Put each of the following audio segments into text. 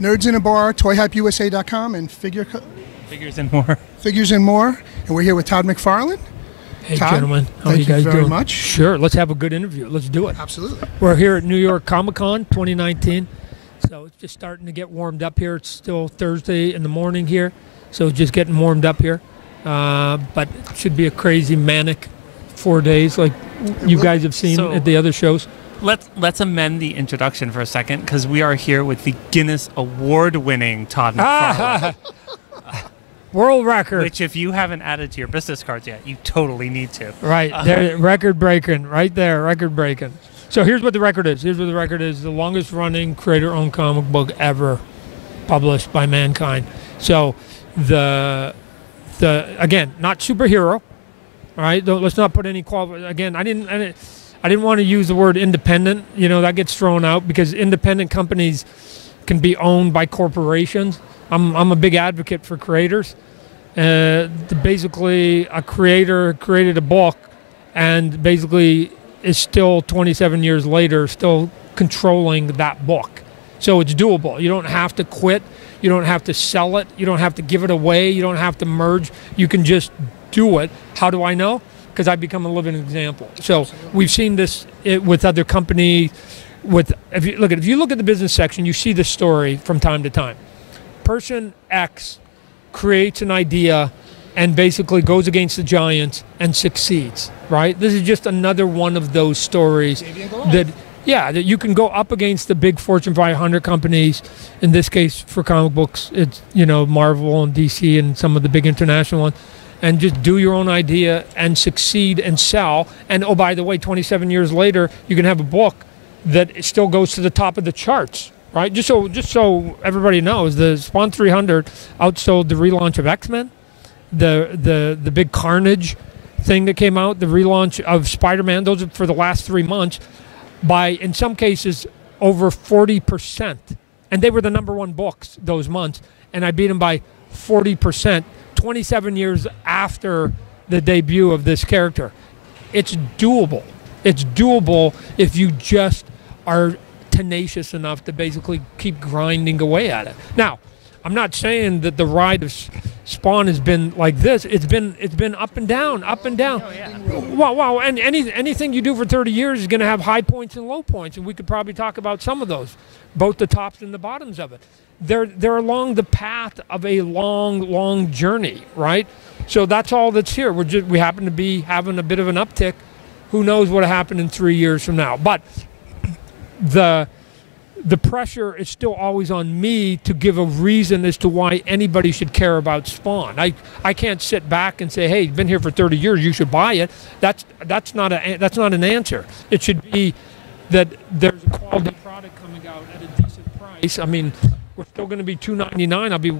Nerds in a Bar, ToyHypeUSA.com, and Figures and More. Figures and More. And we're here with Todd McFarlane. Hey, Todd, gentlemen. How are you guys Thank you very doing? much. Sure. Let's have a good interview. Let's do it. Absolutely. We're here at New York Comic-Con 2019. So it's just starting to get warmed up here. It's still Thursday in the morning here. So just getting warmed up here. But it should be a crazy, manic 4 days like you guys have seen at the other shows. Let's amend the introduction for a second, because we are here with the Guinness Award-winning Todd McFarlane. World record. Which, if you haven't added to your business cards yet, you totally need to. Right. There, record breaking. Right there. Record breaking. So here's what the record is. Here's what the record is. The longest running creator-owned comic book ever published by mankind. So the again, not superhero. All right. Let's not put any again, I didn't want to use the word independent. You know, that gets thrown out because independent companies can be owned by corporations. I'm a big advocate for creators. Basically, a creator created a book and basically is still 27 years later still controlling that book. So it's doable. You don't have to quit. You don't have to sell it. You don't have to give it away. You don't have to merge. You can just do it. How do I know? Because I've become a living example. So we've seen this with other companies. If you look at the business section, you see this story from time to time. Person X creates an idea and basically goes against the giants and succeeds, right? This is just another one of those stories that you can go up against the big Fortune 500 companies. In this case, for comic books, it's, Marvel and DC and some of the big international ones, and just do your own idea and succeed and sell. And oh, by the way, 27 years later, you can have a book that still goes to the top of the charts. Right, just so everybody knows, the Spawn 300 outsold the relaunch of X-Men, the big Carnage thing that came out, the relaunch of Spider-Man. Those are for the last 3 months by, in some cases, over 40%. And they were the #1 books those months, and I beat them by 40%. 27 years after the debut of this character, it's doable. It's doable if you just are tenacious enough to basically keep grinding away at it. Now, I'm not saying that the ride of Spawn has been like this. It's been up and down, up and down. Oh, yeah. Wow. And anything you do for 30 years is going to have high points and low points, and we could probably talk about some of those, both the tops and the bottoms of it. They're along the path of a long journey, right? So that's all that's here. We happen to be having a bit of an uptick. Who knows what will happen in 3 years from now? But the pressure is still always on me to give a reason as to why anybody should care about Spawn. I can't sit back and say, hey, you've been here for 30 years, you should buy it. That's not an answer. It should be that there's a quality product coming out at a decent price. I mean, we're still going to be $2.99. I'll be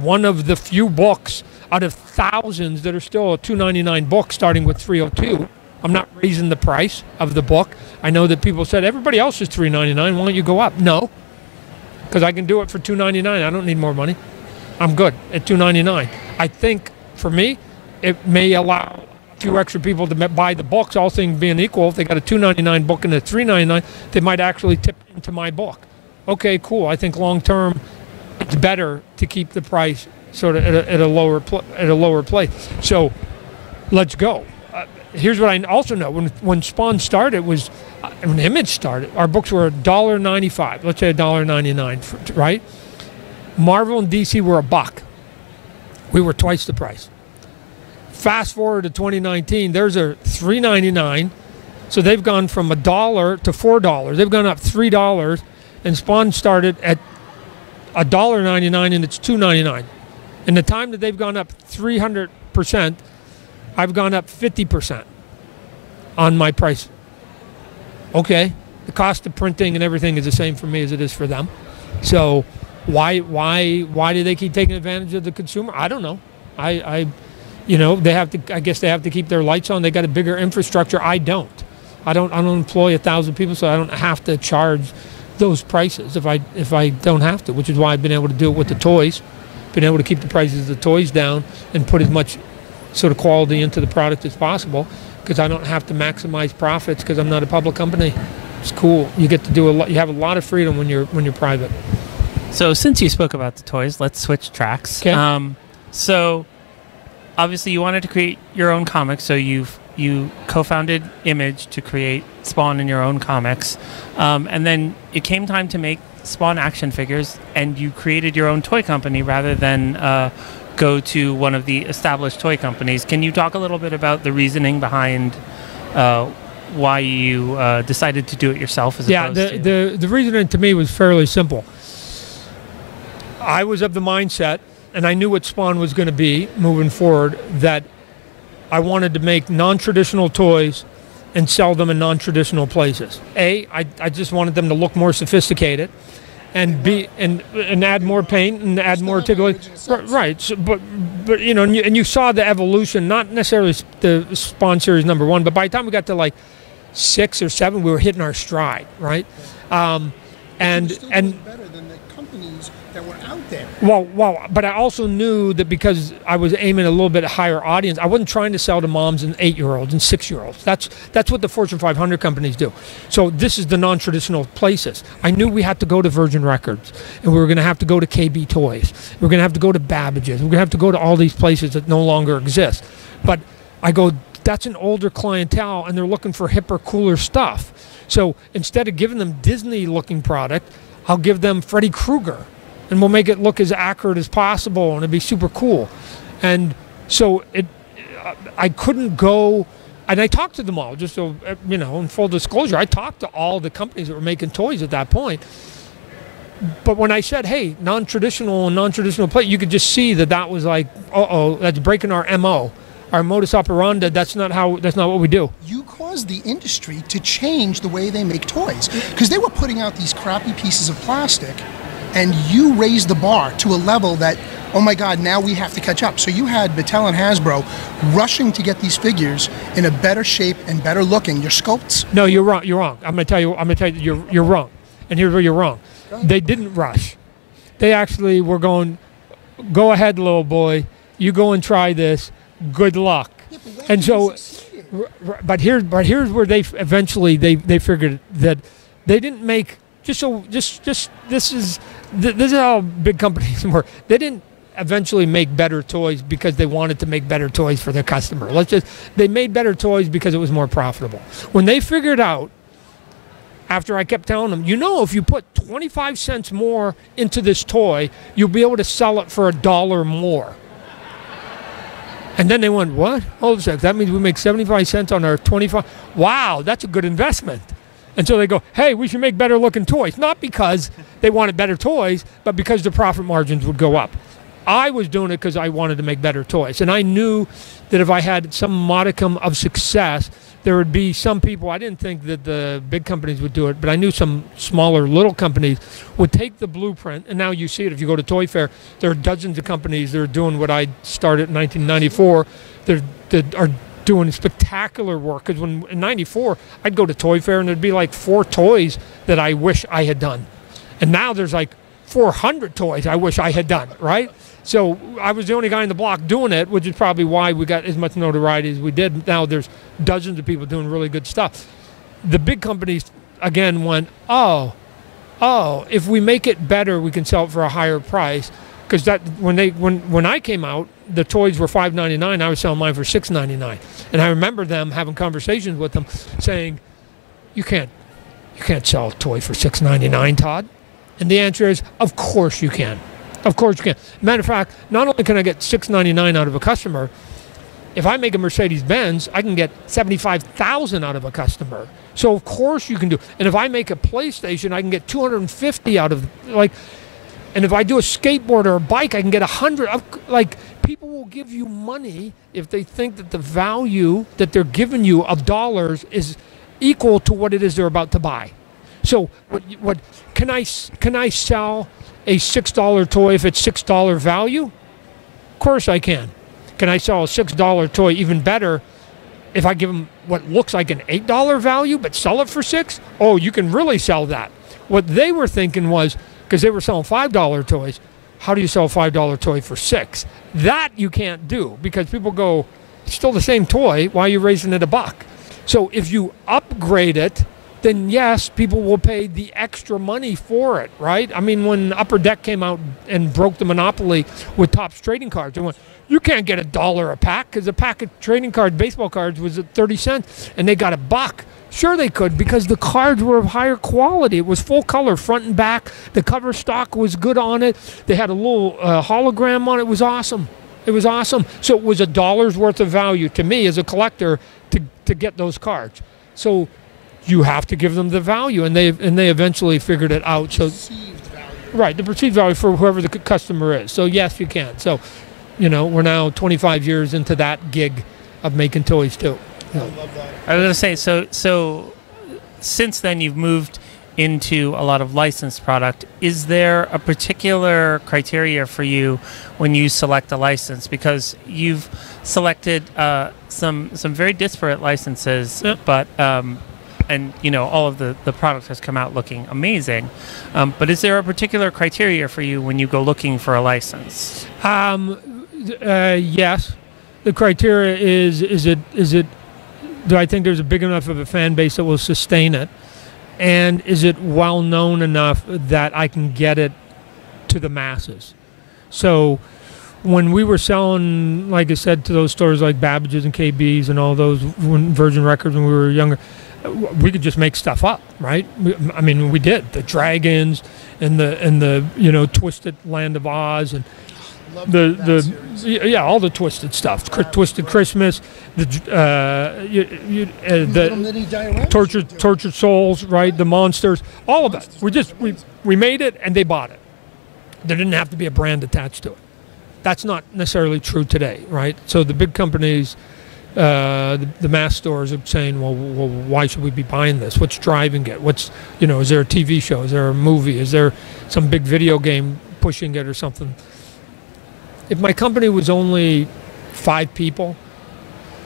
one of the few books out of thousands that are still a $2.99 book starting with $302. I'm not raising the price of the book. I know that people said, everybody else is $3.99. Why don't you go up? No, because I can do it for $2.99. I don't need more money. I'm good at $2.99. I think, for me, it may allow a few extra people to buy the books, all things being equal. If they got a $2.99 book and a $3.99, they might actually tip into my book. Okay, cool. I think long-term, it's better to keep the price sort of at a lower place. So let's go. Here's what I also know. When Spawn started, when Image started, our books were $1.95. Let's say $1.99, right? Marvel and DC were $1. We were twice the price. Fast forward to 2019, there's a $3.99. So they've gone from $1 to $4. They've gone up $3, and Spawn started at $1.99, and it's $2.99. In the time that they've gone up 300%, I've gone up 50% on my price. Okay, the cost of printing and everything is the same for me as it is for them. So why do they keep taking advantage of the consumer? I don't know. They have to. I guess they have to keep their lights on. They got a bigger infrastructure. I don't employ 1,000 people, so I don't have to charge those prices if I don't have to. Which is why I've been able to do it with the toys. Been able to keep the prices of the toys down and put as much sort of quality into the product as possible, because I don't have to maximize profits because I'm not a public company. It's cool. You get to do a lot. You have a lot of freedom when you're private. So since you spoke about the toys, let's switch tracks. Okay. So obviously you wanted to create your own comics, so you co-founded Image to create Spawn in your own comics, and then it came time to make Spawn action figures, and you created your own toy company rather than go to one of the established toy companies. Can you talk a little bit about the reasoning behind why you decided to do it yourself as opposed to... the reasoning to me was fairly simple. I was of the mindset, and I knew what Spawn was going to be moving forward, that I wanted to make non-traditional toys and sell them in non-traditional places. I just wanted them to look more sophisticated, and add more paint and add more articulation. Right. So, but you know, and you saw the evolution, not necessarily the Spawn series #1, but by the time we got to like 6 or 7, we were hitting our stride, right? And better than the companies that were out there. Well, but I also knew that because I was aiming a little bit higher audience, I wasn't trying to sell to moms and 8-year-olds and 6-year-olds. That's what the Fortune 500 companies do. So this is the non-traditional places. I knew we had to go to Virgin Records, and we were going to have to go to KB Toys. We were going to have to go to Babbage's. We're going to have to go to all these places that no longer exist. But I go, that's an older clientele, and they're looking for hipper, cooler stuff. So instead of giving them Disney-looking product, I'll give them Freddy Krueger, and we'll make it look as accurate as possible, and it'd be super cool. And so I couldn't go, and I talked to them all, just so, you know, in full disclosure, I talked to all the companies that were making toys at that point. But when I said, hey, non-traditional play, you could just see that was like, uh-oh, that's breaking our MO. Our modus operandi, that's not what we do. You caused the industry to change the way they make toys, because they were putting out these crappy pieces of plastic, and you raised the bar to a level that, oh my God, now we have to catch up. So you had Mattel and Hasbro rushing to get these figures in a better shape and better looking. Your sculpts. No, you're wrong. You're wrong. I'm gonna tell you you're wrong. And here's where you're wrong. They didn't rush. They actually were going, go ahead, little boy. You go and try this. Good luck. Yeah, and so, but here's where they eventually they figured that they didn't make this is how big companies work. They didn't eventually make better toys because they wanted to make better toys for their customer. They made better toys because it was more profitable. When they figured out, after I kept telling them, you know, if you put 25 cents more into this toy, you'll be able to sell it for $1 more. And then they went, what? Hold a sec, that means we make 75 cents on our 25. Wow, that's a good investment. And so they go, hey, we should make better looking toys. Not because they wanted better toys, but because the profit margins would go up. I was doing it because I wanted to make better toys. And I knew that if I had some modicum of success, there would be some people, I didn't think that the big companies would do it, but I knew some smaller little companies would take the blueprint, and now you see it if you go to Toy Fair, there are dozens of companies that are doing what I started in 1994 that are doing spectacular work. Because when in 94, I'd go to Toy Fair and there'd be like 4 toys that I wish I had done. And now there's like 400 toys I wish I had done, right? So I was the only guy in the block doing it, which is probably why we got as much notoriety as we did. Now there's dozens of people doing really good stuff. The big companies, again, went, oh, if we make it better, we can sell it for a higher price. Because that when I came out, the toys were $5.99. I was selling mine for $6.99. And I remember them having conversations with them saying, you can't sell a toy for $6.99, Todd. And the answer is, of course you can. Of course you can. Matter of fact, not only can I get $6.99 out of a customer, if I make a Mercedes-Benz, I can get $75,000 out of a customer. So of course you can do. And if I make a PlayStation, I can get $250 out of and if I do a skateboard or a bike, I can get $100. Like, people will give you money if they think that the value that they're giving you of dollars is equal to what it is they're about to buy. So what can I sell a $6 toy if it's $6 value? Of course I can. Can I sell a $6 toy even better if I give them what looks like an $8 value but sell it for $6? Oh, you can really sell that. What they were thinking was, because they were selling $5 toys, how do you sell a $5 toy for $6? That you can't do, because people go, it's still the same toy, why are you raising it $1? So if you upgrade it then yes, people will pay the extra money for it, right? I mean, when Upper Deck came out and broke the monopoly with Topps trading cards, they went, you can't get $1 a pack, because a pack of trading card baseball cards was at 30 cents, and they got $1. Sure they could, because the cards were of higher quality. It was full color, front and back. The cover stock was good on it. They had a little hologram on it. It was awesome. It was awesome. So it was $1 worth of value to me as a collector to get those cards. So you have to give them the value, and they eventually figured it out. So, Perceived value. right, the perceived value for whoever the customer is. So yes, you can. So, you know, we're now 25 years into that gig of making toys too. I love that. I was going to say, so since then you've moved into a lot of licensed product. Is there a particular criteria for you when you select a license? Because you've selected some very disparate licenses, but and you know, all of the product has come out looking amazing. But is there a particular criteria for you when you go looking for a license? Yes. The criteria is it do I think there's a big enough of a fan base that will sustain it? And is it well known enough that I can get it to the masses? So when we were selling, like I said, to those stores like Babbage's and KB's and all those Virgin Records when we were younger, we could just make stuff up, right? I mean, we did. The dragons and the you know, Twisted Land of Oz and all the Twisted stuff, Twisted Christmas, the tortured souls, right? The monsters, all of that. We made it and they bought it. There didn't have to be a brand attached to it. That's not necessarily true today, right? So the big companies, the mass stores are saying, well, why should we be buying this? What's driving it? What's, you know, is there a TV show? Is there a movie? Is there some big video game pushing it or something? If my company was only 5 people,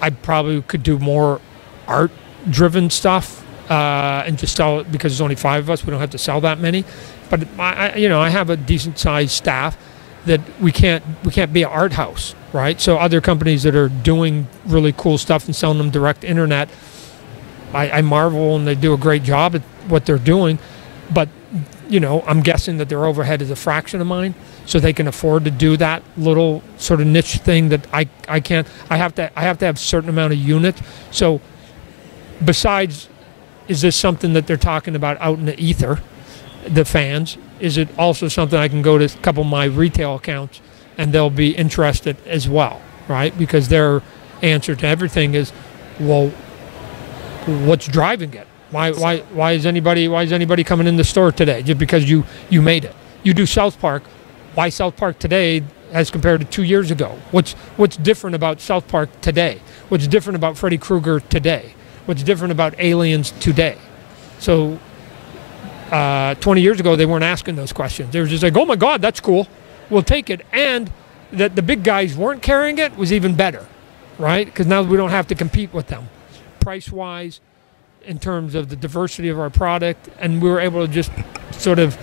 I probably could do more art-driven stuff and just sell it, because there's only 5 of us. We don't have to sell that many. But I have a decent-sized staff that we can't be an art house, right? So other companies that are doing really cool stuff and selling them direct internet, I marvel, and they do a great job at what they're doing. But you know, I'm guessing that their overhead is a fraction of mine, so they can afford to do that little sort of niche thing that I can't. I have to have a certain amount of units. So besides, is this something that they're talking about out in the ether, the fans? Is it also something I can go to a couple of my retail accounts and they'll be interested as well, right? Because their answer to everything is, well, what's driving it? Why is anybody coming in the store today? Just because you made it. You do South Park. Why South Park today as compared to 2 years ago? What's different about South Park today? What's different about Freddy Krueger today? What's different about Aliens today? So 20 years ago, they weren't asking those questions. They were just like, oh my God, that's cool. We'll take it. And that the big guys weren't carrying it was even better, right? Because now we don't have to compete with them price-wise, in terms of the diversity of our product, and we were able to just sort of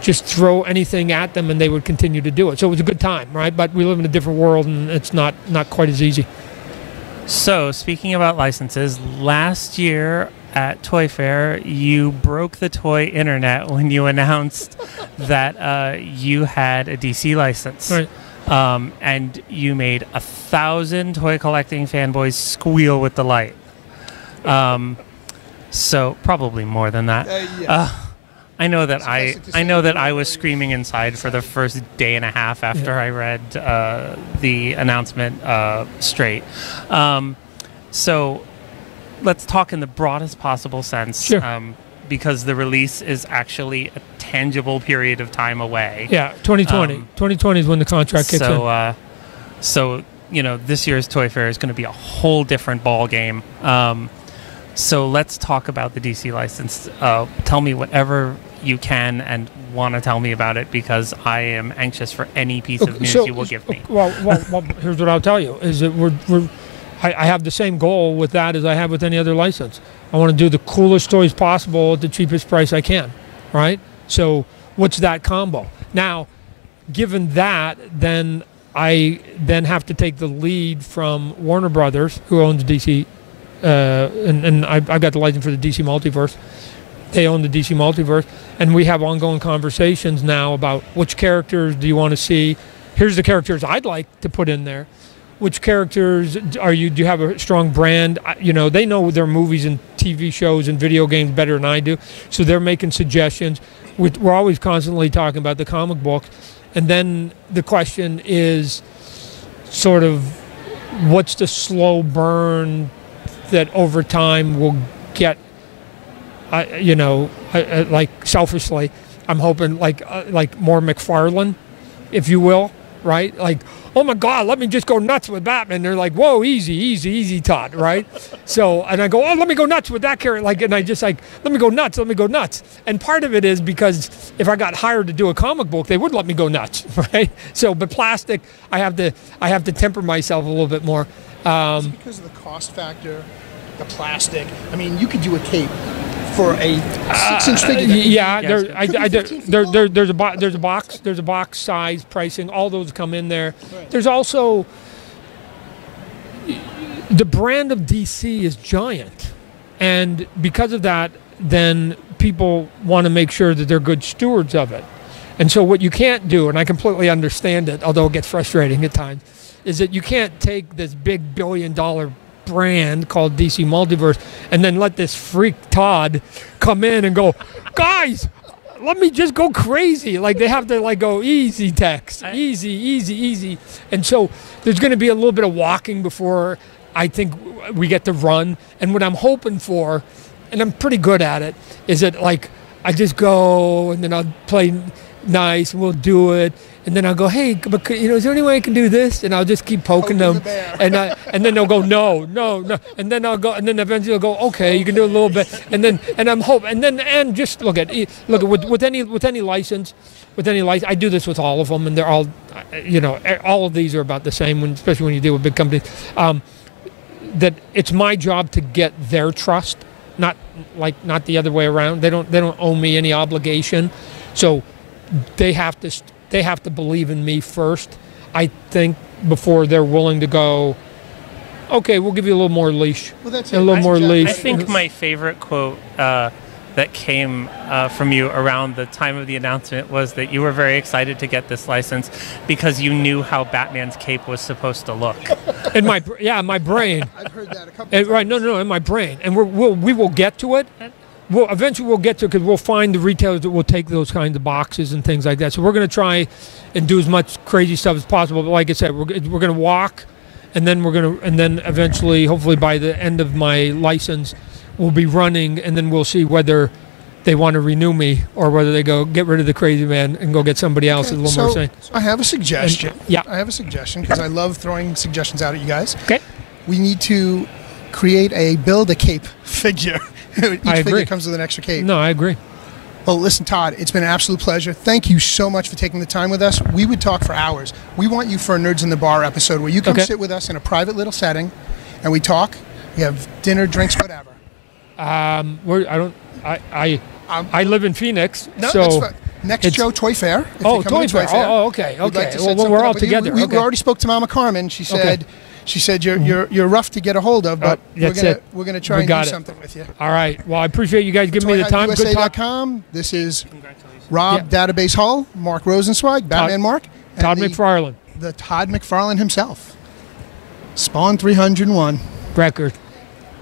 just throw anything at them and they would continue to do it. So it was a good time, right? But we live in a different world and it's not quite as easy. So speaking about licenses, last year at Toy Fair, you broke the toy internet when you announced that you had a DC license. Right. And you made 1,000 toy collecting fanboys squeal with delight. So probably more than that. Yeah. I know that I was screaming inside for the first day and a half after I read the announcement straight. So let's talk in the broadest possible sense. Sure. Because the release is actually a tangible period of time away. Yeah, 2020. 2020 is when the contract kicks in. So you know, this year's Toy Fair is going to be a whole different ball game. So let's talk about the DC license. Tell me whatever you can and want to tell me about it, because I am anxious for any piece of news you will give me. Well, here's what I'll tell you, is that I have the same goal with that as I have with any other license. I want to do the coolest toys possible at the cheapest price I can, right? So what's that combo? Now, given that, then I have to take the lead from Warner Brothers, who owns DC and I got the license for the DC Multiverse. They own the DC Multiverse, and we have ongoing conversations now about which characters do you want to see. Here's the characters I'd like to put in there. Which characters do you have a strong brand? They know their movies and TV shows and video games better than I do, so they're making suggestions. We're always constantly talking about the comic books, and then the question is sort of what's the slow burn that over time will get. Like selfishly, I'm hoping like more McFarlane, if you will, right? Like, oh my God, let me just go nuts with Batman. They're like, whoa, easy, Todd, right? So, and I go, oh, let me go nuts with that character, and I just like, let me go nuts. And part of it is because if I got hired to do a comic book, they would let me go nuts, right? So, but plastic, I have to temper myself a little bit more. It's because of the cost factor, the plastic. I mean, you could do a cape for a 6-inch figure. Yeah, there's a box size pricing. All those come in there. Right. There's also the brand of DC is giant, and because of that, then people want to make sure that they're good stewards of it. And so what you can't do, and I completely understand it, although it gets frustrating at times, is that you can't take this big billion-dollar brand called DC Multiverse and then let this freak Todd come in and go, guys, let me just go crazy. Like they have to like go easy text, easy. And so there's going to be a little bit of walking before I think we get to run. And what I'm hoping for, and I'm pretty good at it, is that like I just go and then I'll play nice and we'll do it. And then I'll go, hey, but is there any way I can do this? And I'll just keep poking them, and then they'll go, no, and then I'll go, and then eventually I'll go, okay, you can do a little bit, and I'm hoping, and just look at with any license, I do this with all of them, and they're all, all of these are about the same, especially when you deal with big companies. That it's my job to get their trust, not the other way around. They don't owe me any obligation, so they have to believe in me first, I think, before they're willing to go, okay, we'll give you a little more leash. Well, that's a little more leash. I think my favorite quote that came from you around the time of the announcement was that you were very excited to get this license because you knew how Batman's cape was supposed to look. In my brain. I've heard that a couple of times. Right, no, in my brain. And we will get to it. Eventually we'll get to it because we'll find the retailers that will take those kinds of boxes and things like that. So we're going to try and do as much crazy stuff as possible. But like I said, we're going to walk, and then eventually, hopefully by the end of my license, we'll be running, and then we'll see whether they want to renew me or whether they go get rid of the crazy man and go get somebody else. Okay, a little more sane. So I have a suggestion. Yeah, I have a suggestion because I love throwing suggestions out at you guys. Okay, we need to create a Build-A-Cape figure. Each I agree. figure comes with an extra cape. No, I agree. Well, listen, Todd, it's been an absolute pleasure. Thank you so much for taking the time with us. We would talk for hours. We want you for a Nerds in the Bar episode where you come sit with us in a private little setting, and we talk. We have dinner, drinks, whatever. I live in Phoenix, no, so that's fine. Next show, Toy Fair. Toy Fair. Oh, okay. Like well, we're all together. We already spoke to Mama Carmen. She said. She said you're rough to get a hold of, but we're gonna try and do something with you. All right. Well, I appreciate you guys giving me the time. Good talk. ToyHypeUSA.com. This is Rob Database Hull, Marc Rosenzweig, Batman Marc, and Todd McFarlane. The Todd McFarlane himself. Spawn 301 record.